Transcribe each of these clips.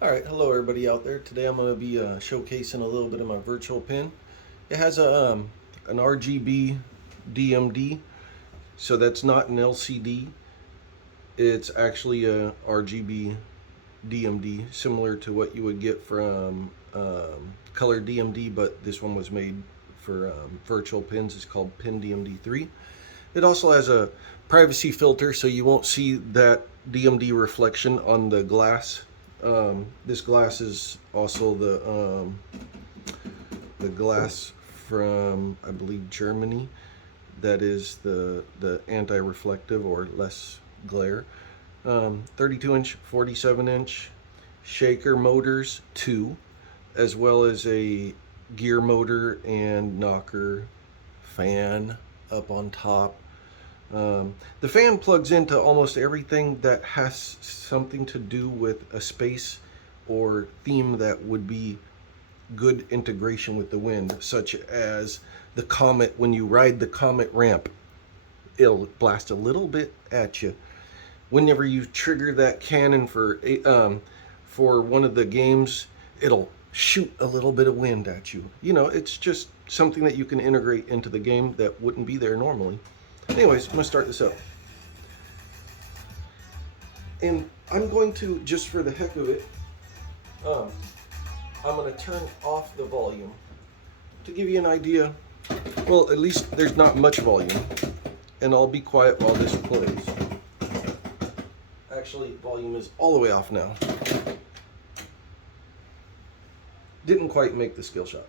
Alright, hello everybody out there. Today I'm going to be showcasing a little bit of my virtual pin. It has an RGB DMD, so that's not an LCD. It's actually a RGB DMD, similar to what you would get from color DMD, but this one was made for virtual pins. It's called Pin DMD 3. It also has a privacy filter, so you won't see that DMD reflection on the glass. This glass is also the glass from, I believe, Germany. That is the anti-reflective or less glare. 32-inch, 47-inch shaker motors, 2, as well as a gear motor and knocker fan up on top. The fan plugs into almost everything that has something to do with a space or theme that would be good integration with the wind, such as the Comet. When you ride the Comet ramp, it'll blast a little bit at you. Whenever you trigger that cannon for one of the games, it'll shoot a little bit of wind at you. You know, it's just something that you can integrate into the game that wouldn't be there normally. Anyways, I'm going to start this up. And I'm going to, just for the heck of it, I'm going to turn off the volume to give you an idea. Well, at least there's not much volume. And I'll be quiet while this plays. Actually, volume is all the way off now. Didn't quite make the skill shot.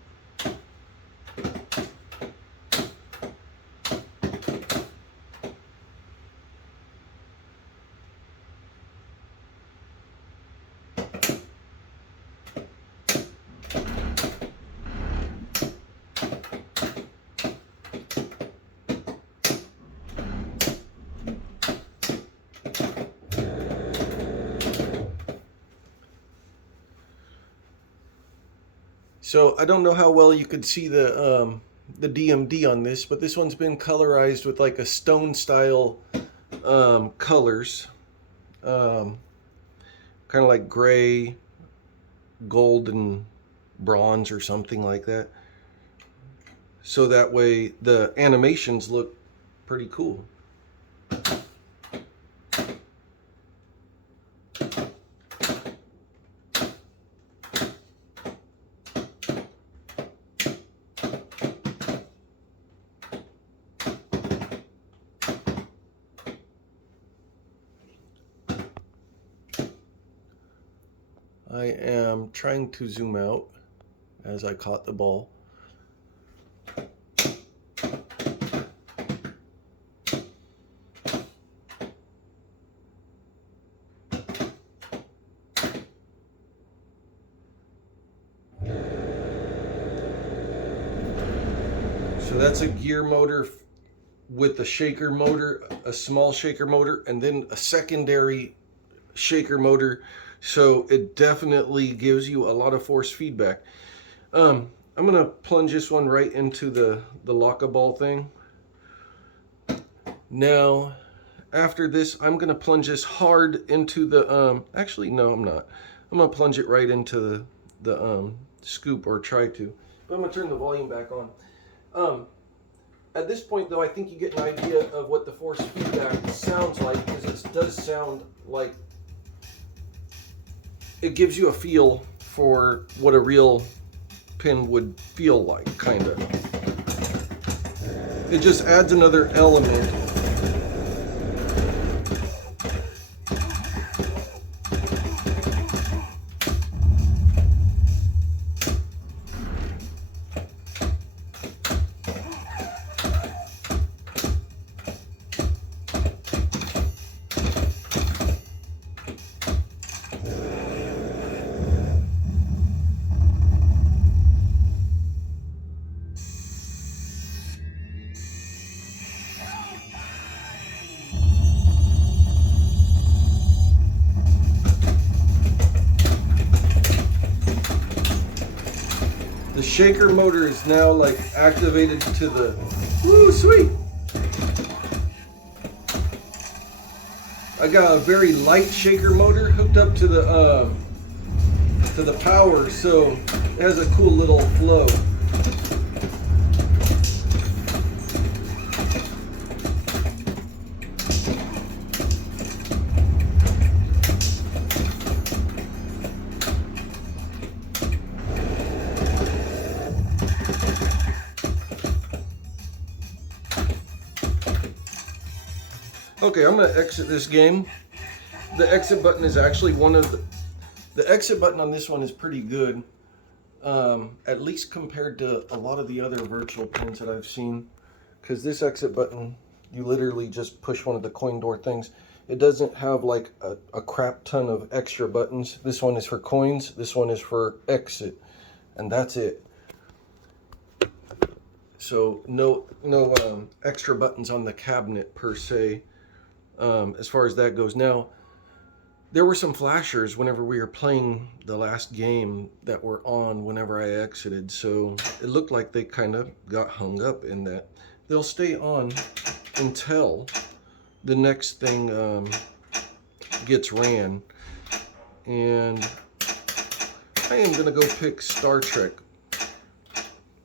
So I don't know how well you could see the DMD on this, but this one's been colorized with like a stone style colors, kind of like gray, gold, and bronze or something like that. So that way the animations look pretty cool. I am trying to zoom out as I caught the ball. So that's a gear motor with a shaker motor, a small shaker motor, and then a secondary shaker motor. So it definitely gives you a lot of force feedback. I'm gonna plunge this one right into the lock-a-ball thing. Now, after this, I'm gonna plunge this hard into the, actually, no, I'm not. I'm gonna plunge it right into the scoop, or try to. But I'm gonna turn the volume back on. At this point, though, I think you get an idea of what the force feedback sounds like, because it does sound like it gives you a feel for what a real pin would feel like, kind of. It just adds another element. The shaker motor is now like activated to the, woo, sweet. I got a very light shaker motor hooked up to the to the power, so it has a cool little flow. Okay, I'm going to exit this game. The exit button is actually one of the exit button on this one is pretty good, at least compared to a lot of the other virtual pins that I've seen, because this exit button, you literally just push one of the coin door things. It doesn't have like a crap ton of extra buttons. This one is for coins, this one is for exit, and that's it. So no extra buttons on the cabinet per se, as far as that goes. Now, there were some flashers whenever we were playing the last game that were on whenever I exited, so it looked like they kind of got hung up in that. They'll stay on until the next thing gets ran. And I am going to go pick Star Trek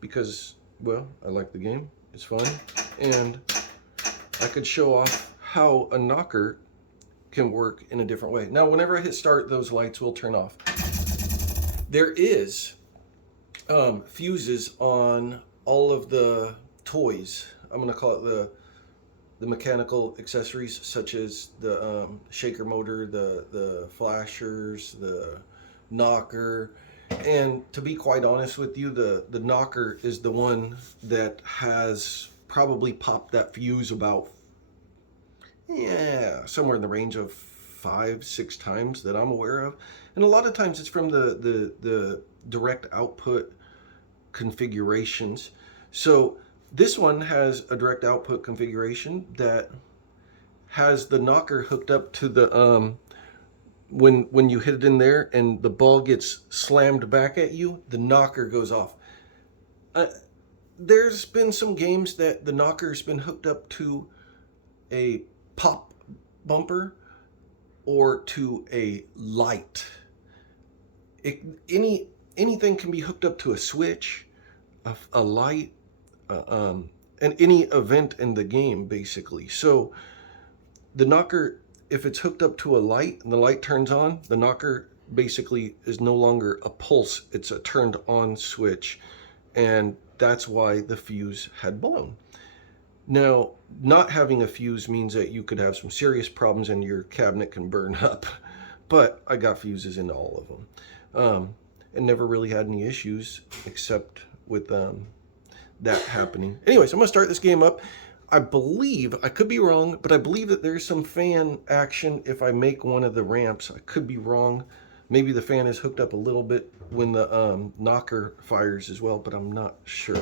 because, well, I like the game, it's fun, and I could show off how a knocker can work in a different way. Now, whenever I hit start, those lights will turn off. There is fuses on all of the toys. I'm going to call it the mechanical accessories, such as the shaker motor, the flashers, the knocker. And to be quite honest with you, the knocker is the one that has probably popped that fuse about, yeah, somewhere in the range of 5-6 times that I'm aware of. And a lot of times it's from the direct output configurations. So this one has a direct output configuration that has the knocker hooked up to the when you hit it in there and the ball gets slammed back at you, the knocker goes off. There's been some games that the knocker's been hooked up to a pop bumper or to a light. Anything can be hooked up to a switch, a light, and any event in the game, basically. So the knocker, if it's hooked up to a light and the light turns on, the knocker basically is no longer a pulse, it's a turned on switch, and that's why the fuse had blown. Now, not having a fuse means that you could have some serious problems and your cabinet can burn up, but I got fuses in all of them, and never really had any issues except with that happening. Anyways, I'm gonna start this game up. I believe, I could be wrong, but I believe that there's some fan action if I make one of the ramps. I could be wrong. Maybe the fan is hooked up a little bit when the knocker fires as well, but I'm not sure.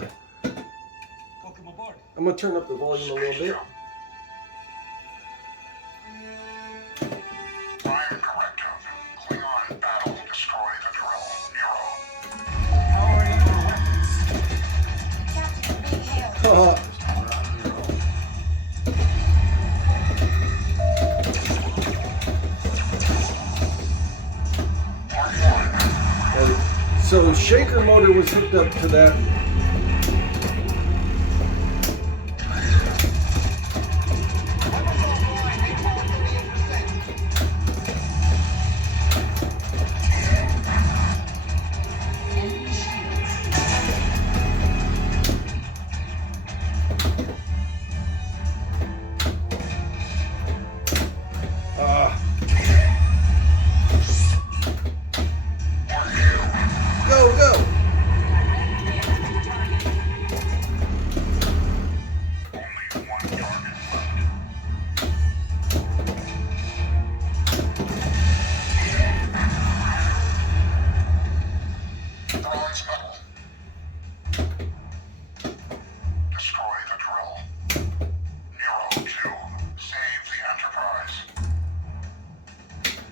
Welcome aboard. I'm gonna turn up the volume a little bit. Fire corrective. Klingon battle. Destroy the drill. Nero. How are your weapons? Captain, being hailed. So shaker motor was hooked up to that.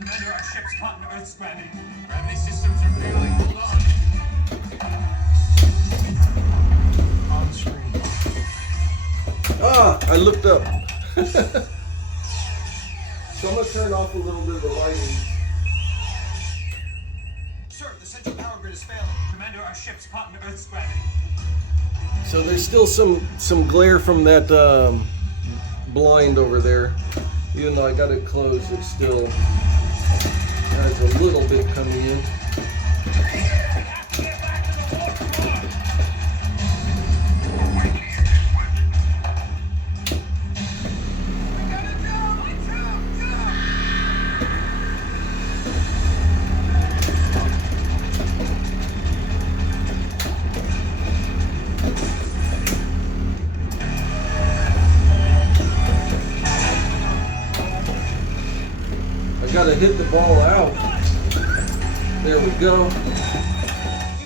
Commander, our ship's caught in Earth's gravity. Gravity systems are failing. Hold on. On screen. I looked up. So I'm going to turn off a little bit of the lighting. Sir, the central power grid is failing. Commander, our ship's caught in Earth's gravity. So there's still some glare from that blind over there. Even though I got it closed, it still has a little bit coming in. Gotta hit the ball out. There we go. Even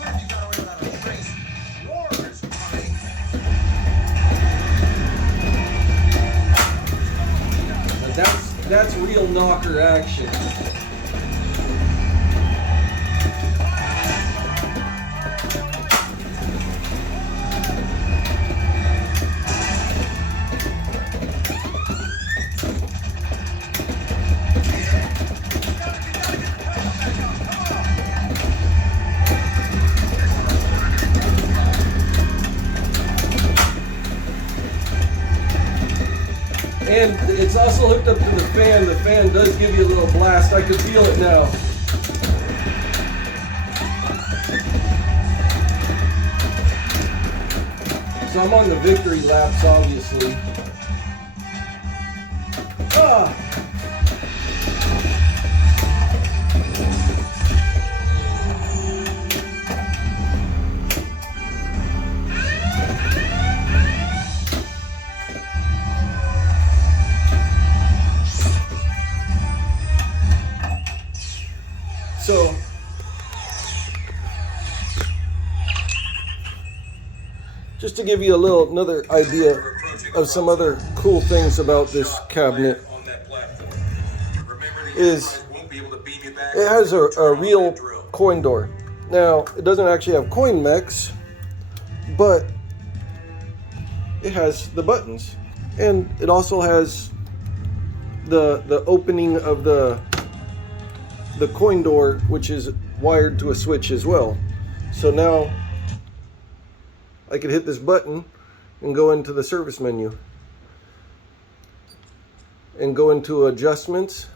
if you got away without a trace, war is coming. Now that's real knocker action. And it's also hooked up to the fan. The fan does give you a little blast. I can feel it now. So I'm on the victory laps, obviously. Ah! So, just to give you another idea of some other cool things about this cabinet, is it has a real coin door. Now, it doesn't actually have coin mechs, but it has the buttons, and it also has the opening of the coin door, which is wired to a switch as well. So now I could hit this button and go into the service menu and go into adjustments,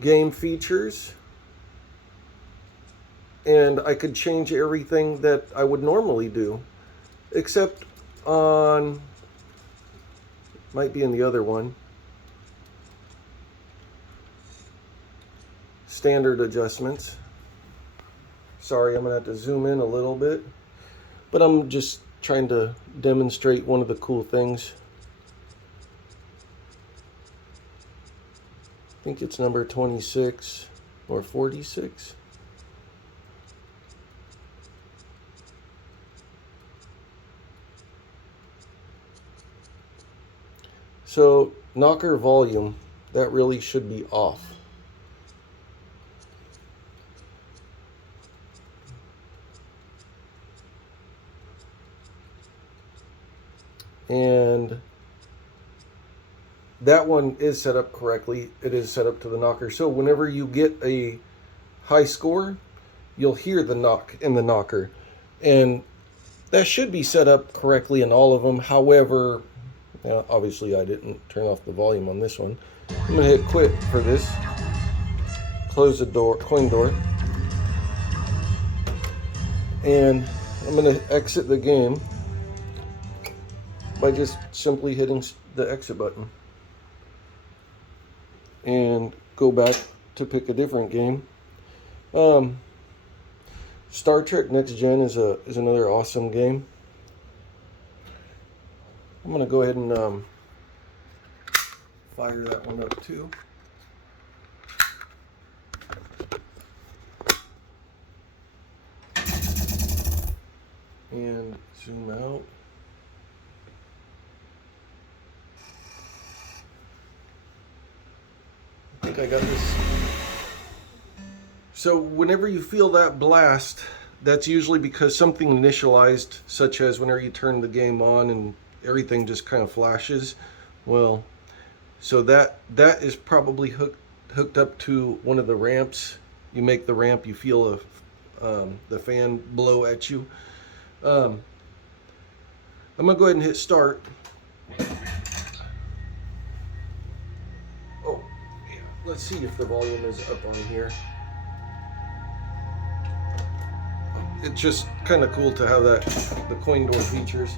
game features, and I could change everything that I would normally do, except on, might be in the other one, standard adjustments. Sorry, I'm gonna have to zoom in a little bit, but I'm just trying to demonstrate one of the cool things. I think it's number 26 or 46. So knocker volume, that really should be off. And that one is set up correctly. It is set up to the knocker. So whenever you get a high score, you'll hear the knock in the knocker. And that should be set up correctly in all of them. However, obviously I didn't turn off the volume on this one. I'm going to hit quit for this. Close the door, coin door. And I'm going to exit the game by just simply hitting the exit button and go back to pick a different game. Star Trek Next Gen is another awesome game. I'm gonna go ahead and fire that one up too. And zoom out. I think I got this. So whenever you feel that blast, that's usually because something initialized, such as whenever you turn the game on and everything just kind of flashes. Well, so that is probably hooked up to one of the ramps you make the ramp, you feel the fan blow at you. I'm gonna go ahead and hit start. Oh, yeah. Let's see if the volume is up on here. It's just kind of cool to have that, the coin door features.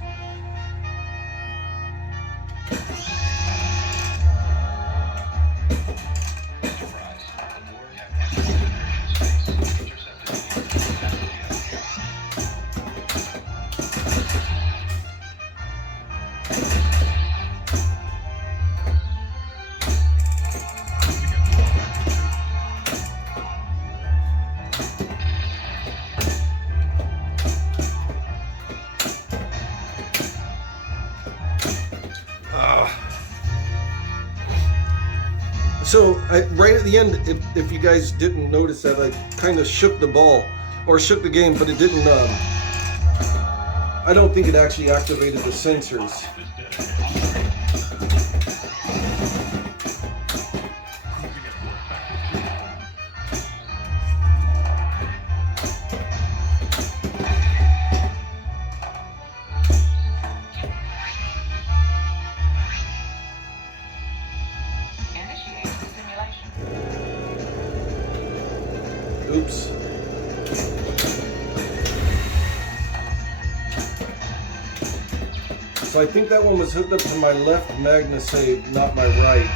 So right at the end, if you guys didn't notice that, I kind of shook the ball, or shook the game, but it didn't, I don't think it actually activated the sensors. Oops. So I think that one was hooked up to my left MagnaSave, not my right.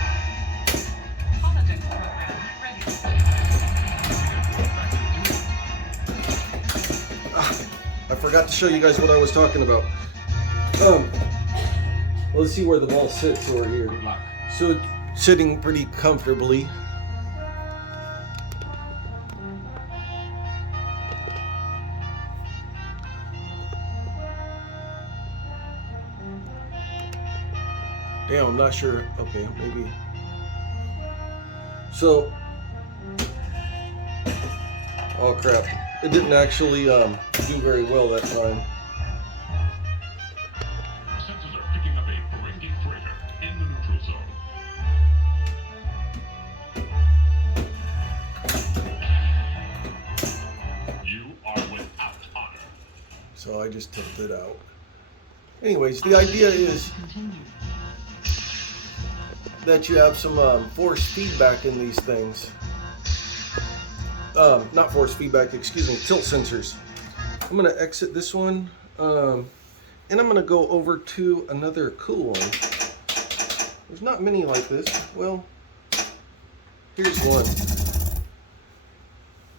I forgot to show you guys what I was talking about. Let's see where the ball sits over here. So it's sitting pretty comfortably. Damn, I'm not sure. Okay, maybe. So, oh crap. It didn't actually do very well that time. Sensors are picking up a braking freighter in the neutral zone. You are without honor. So I just tilted out. Anyways, the idea is that you have some force feedback in these things. Not force feedback, excuse me, tilt sensors. I'm gonna exit this one, and I'm gonna go over to another cool one. There's not many like this. Well, here's one.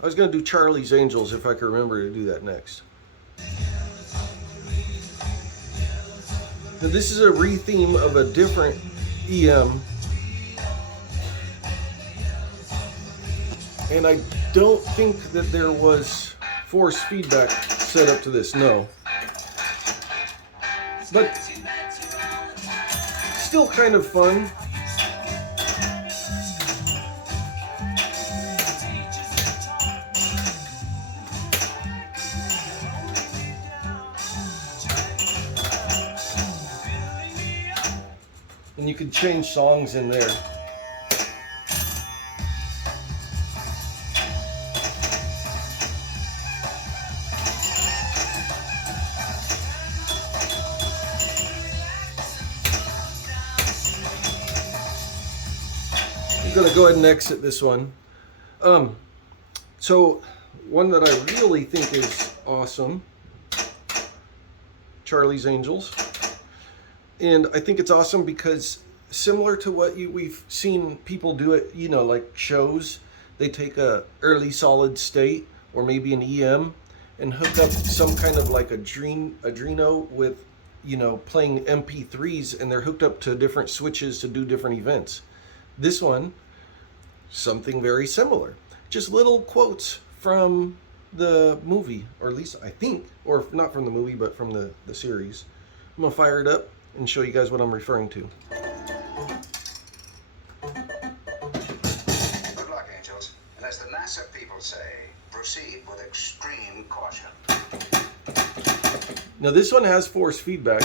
I was gonna do Charlie's Angels if I could remember to do that next. Now this is a re-theme of a different EM. And I don't think that there was force feedback set up to this, no. But still kind of fun. And you can change songs in there. I'm gonna go ahead and exit this one. So one that I really think is awesome, Charlie's Angels. And I think it's awesome because similar to what we've seen people do it, you know, like shows, they take a early solid state or maybe an EM and hook up some kind of like Adreno with, you know, playing MP3s, and they're hooked up to different switches to do different events. This one, something very similar. Just little quotes from the movie, or at least I think, or not from the movie, but from the series. I'm gonna fire it up and show you guys what I'm referring to. Good luck, Angels. And as the NASA people say, proceed with extreme caution. Now this one has force feedback.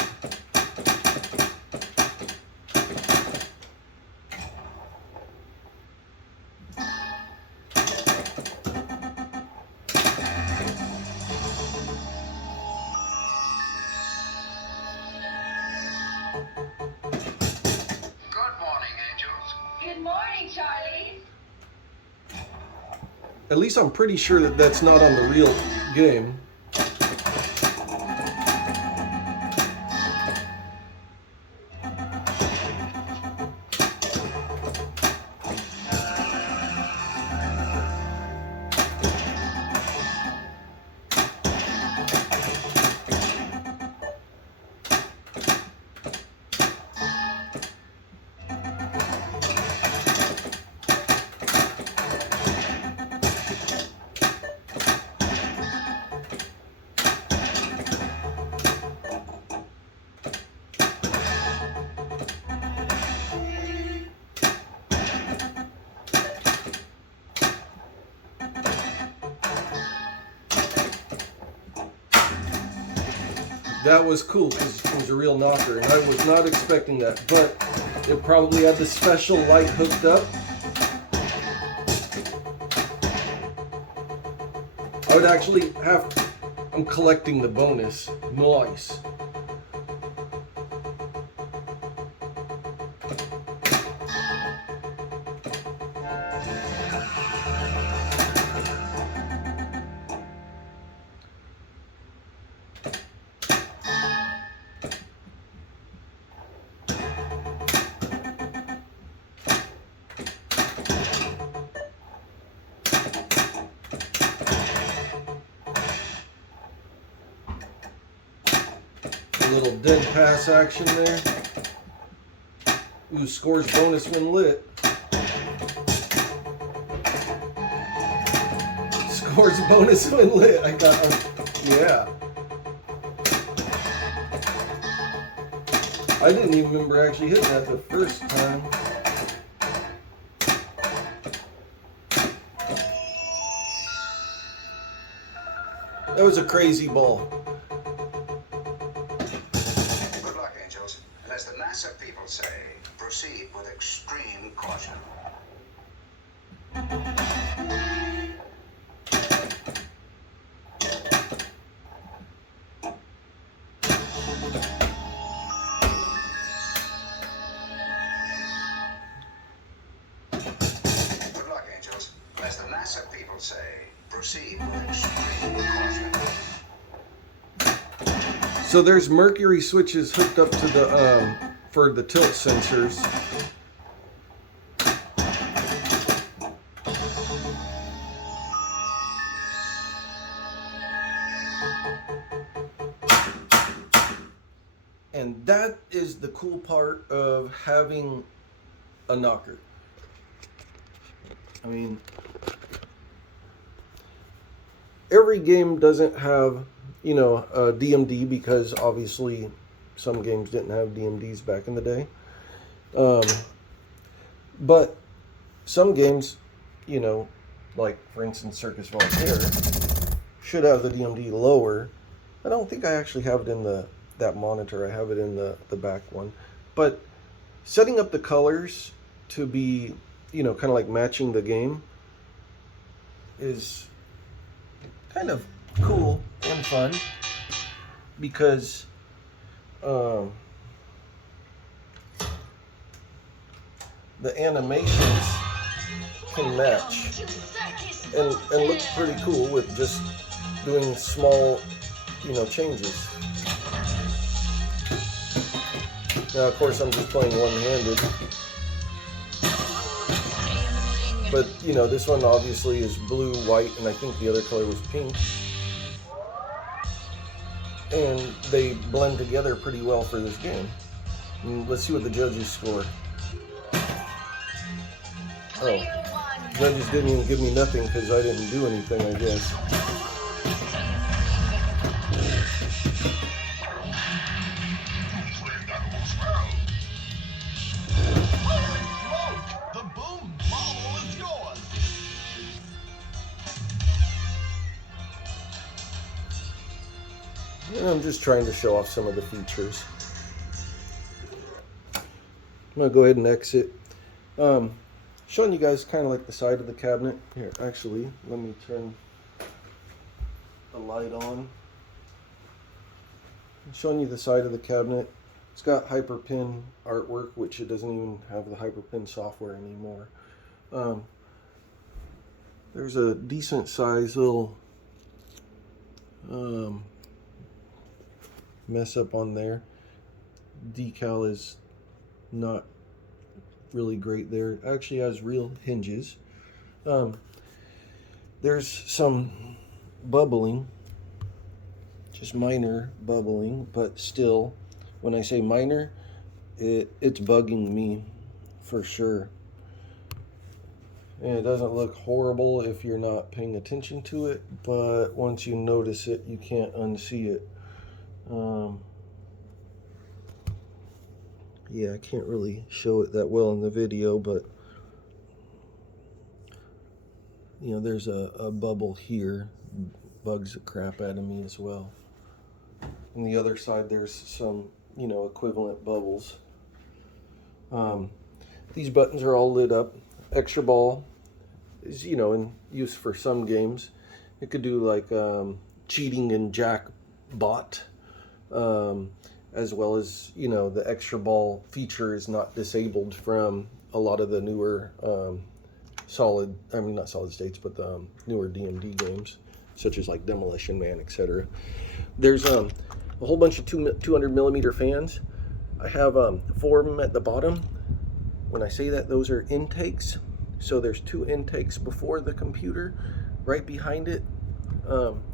At least I'm pretty sure that that's not on the real game. That was cool because it was a real knocker, and I was not expecting that, but it probably had the special light hooked up. I would actually have, I'm collecting the bonus. Nice. A little dead pass action there. Ooh, scores bonus when lit. Scores bonus when lit. I got, yeah. I didn't even remember actually hitting that the first time. That was a crazy ball. Good luck, Angels. And as the NASA people say, proceed with extreme caution. Good luck, Angels. And as the NASA people say, proceed with extreme caution. So there's Mercury switches hooked up to the for the tilt sensors. And that is the cool part of having a knocker. I mean, every game doesn't have, you know, a DMD because obviously some games didn't have DMDs back in the day. But some games, you know, like for instance Circus Voltaire, should have the DMD lower. I don't think I actually have it in that monitor. I have it in the back one. But setting up the colors to be, you know, kind of like matching the game is kind of cool and fun because the animations can match and look pretty cool with just doing small, you know, changes. Now, of course, I'm just playing one-handed. But, you know, this one obviously is blue, white, and I think the other color was pink. And they blend together pretty well for this game. And let's see what the judges score. Oh, judges didn't even give me nothing because I didn't do anything, I guess. And I'm just trying to show off some of the features. I'm going to go ahead and exit. Showing you guys kind of like the side of the cabinet. Here, actually, let me turn the light on. Showing you the side of the cabinet. It's got hyperpin artwork, which it doesn't even have the hyperpin software anymore. There's a decent sized little mess up on there. Decal is not really great there. It actually has real hinges. There's some bubbling, just minor bubbling, but still, when I say minor, it's bugging me for sure. And it doesn't look horrible if you're not paying attention to it, but once you notice it, you can't unsee it. Yeah, I can't really show it that well in the video, but you know, there's a bubble here, bugs the crap out of me as well. On the other side, there's some, you know, equivalent bubbles. These buttons are all lit up. Extra ball is, you know, in use for some games. It could do like cheating and jackpot, as well as, you know, the extra ball feature is not disabled from a lot of the newer not solid states, but the newer DMD games, such as like Demolition Man, etc. There's a whole bunch of 200mm fans. I have 4 of them at the bottom. When I say that, those are intakes. So there's 2 intakes before the computer. Right behind it,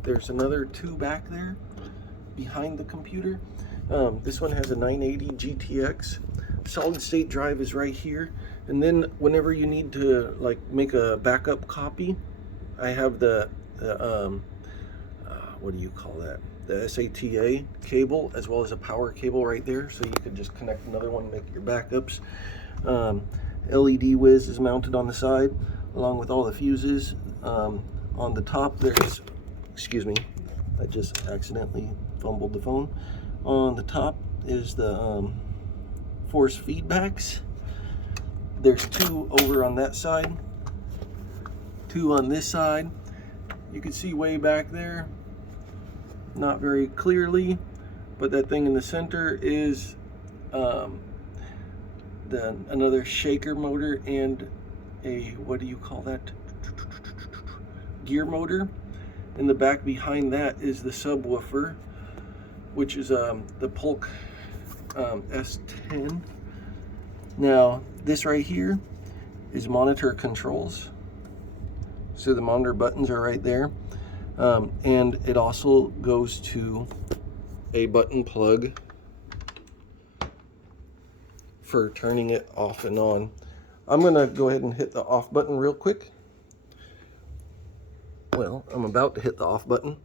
there's another 2 back there behind the computer. This one has a 980 GTX. Solid state drive is right here. And then whenever you need to like make a backup copy, I have the what do you call that? The SATA cable, as well as a power cable right there. So you could just connect another one and make your backups. LED whiz is mounted on the side, along with all the fuses. On the top there's, excuse me, I just accidentally fumbled the phone. On the top is the force feedbacks. There's 2 over on that side, 2 on this side. You can see way back there, not very clearly, but that thing in the center is another shaker motor and a, what do you call that, gear motor. In the back behind that is the subwoofer, which is the Polk S10. Now this right here is monitor controls, so the monitor buttons are right there, and it also goes to a button plug for turning it off and on. I'm gonna go ahead and hit the off button real quick. Well, I'm about to hit the off button,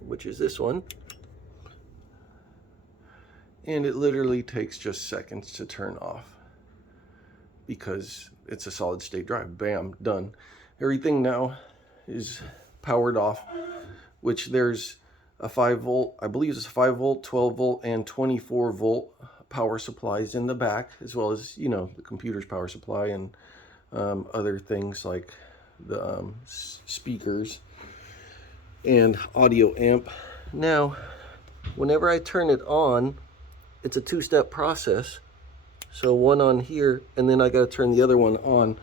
which is this one. And it literally takes just seconds to turn off because it's a solid state drive. Bam, done. Everything now is powered off, which there's a 5 volt, I believe it's a 5 volt, 12 volt, and 24 volt power supplies in the back, as well as, you know, the computer's power supply and other things like the speakers and audio amp. Now, whenever I turn it on, it's a 2-step process. So one on here, and then I got to turn the other one on.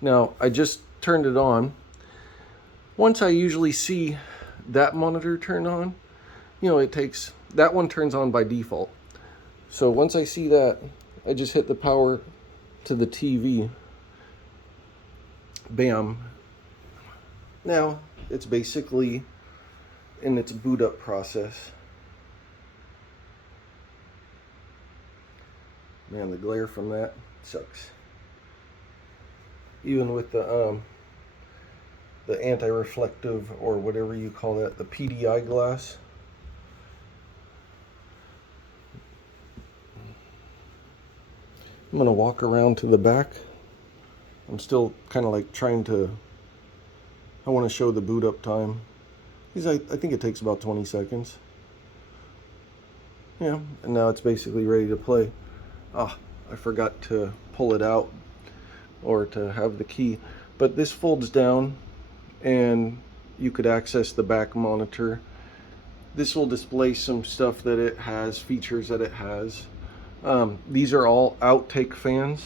Now, I just turned it on. Once I usually see that monitor turn on, you know, it takes, that one turns on by default. So once I see that, I just hit the power to the TV. Bam. Now, it's basically in its boot up process. Man, the glare from that sucks. Even with the anti-reflective, or whatever you call that, the PDI glass. I'm gonna walk around to the back. I'm still kind of like trying to, I want to show the boot up time. Because I think it takes about 20 seconds. Yeah, and now it's basically ready to play. Ah, I forgot to pull it out or to have the key. But this folds down and you could access the back monitor. This will display some stuff that it has, features that it has. These are all outtake fans.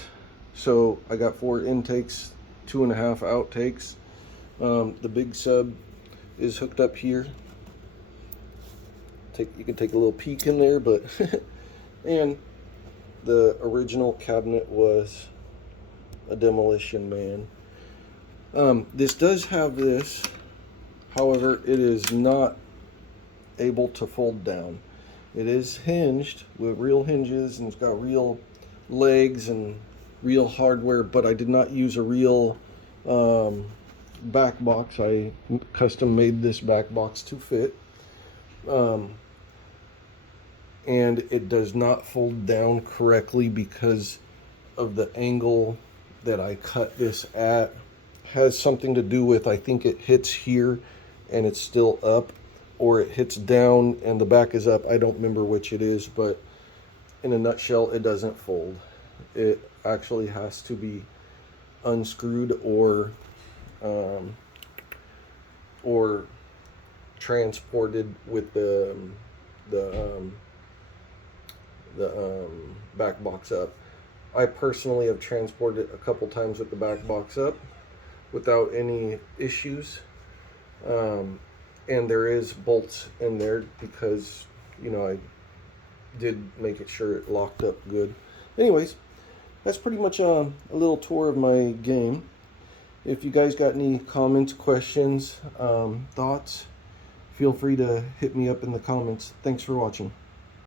So I got 4 intakes, 2.5 outtakes. The big sub is hooked up here. You can take a little peek in there, but and the original cabinet was a Demolition Man. This does have this, however, it is not able to fold down. It is hinged with real hinges and it's got real legs and real hardware, but I did not use a real back box. I custom made this back box to fit. And it does not fold down correctly because of the angle that I cut this at. Has something to do with, I think it hits here and it's still up, or it hits down and the back is up. I don't remember which it is, but in a nutshell, it doesn't fold. It actually has to be unscrewed or transported with the back box up. I personally have transported it a couple times with the back box up without any issues. And there is bolts in there because, you know, I did make it sure it locked up good. Anyways, that's pretty much a little tour of my game. If you guys got any comments, questions, thoughts, feel free to hit me up in the comments. Thanks for watching.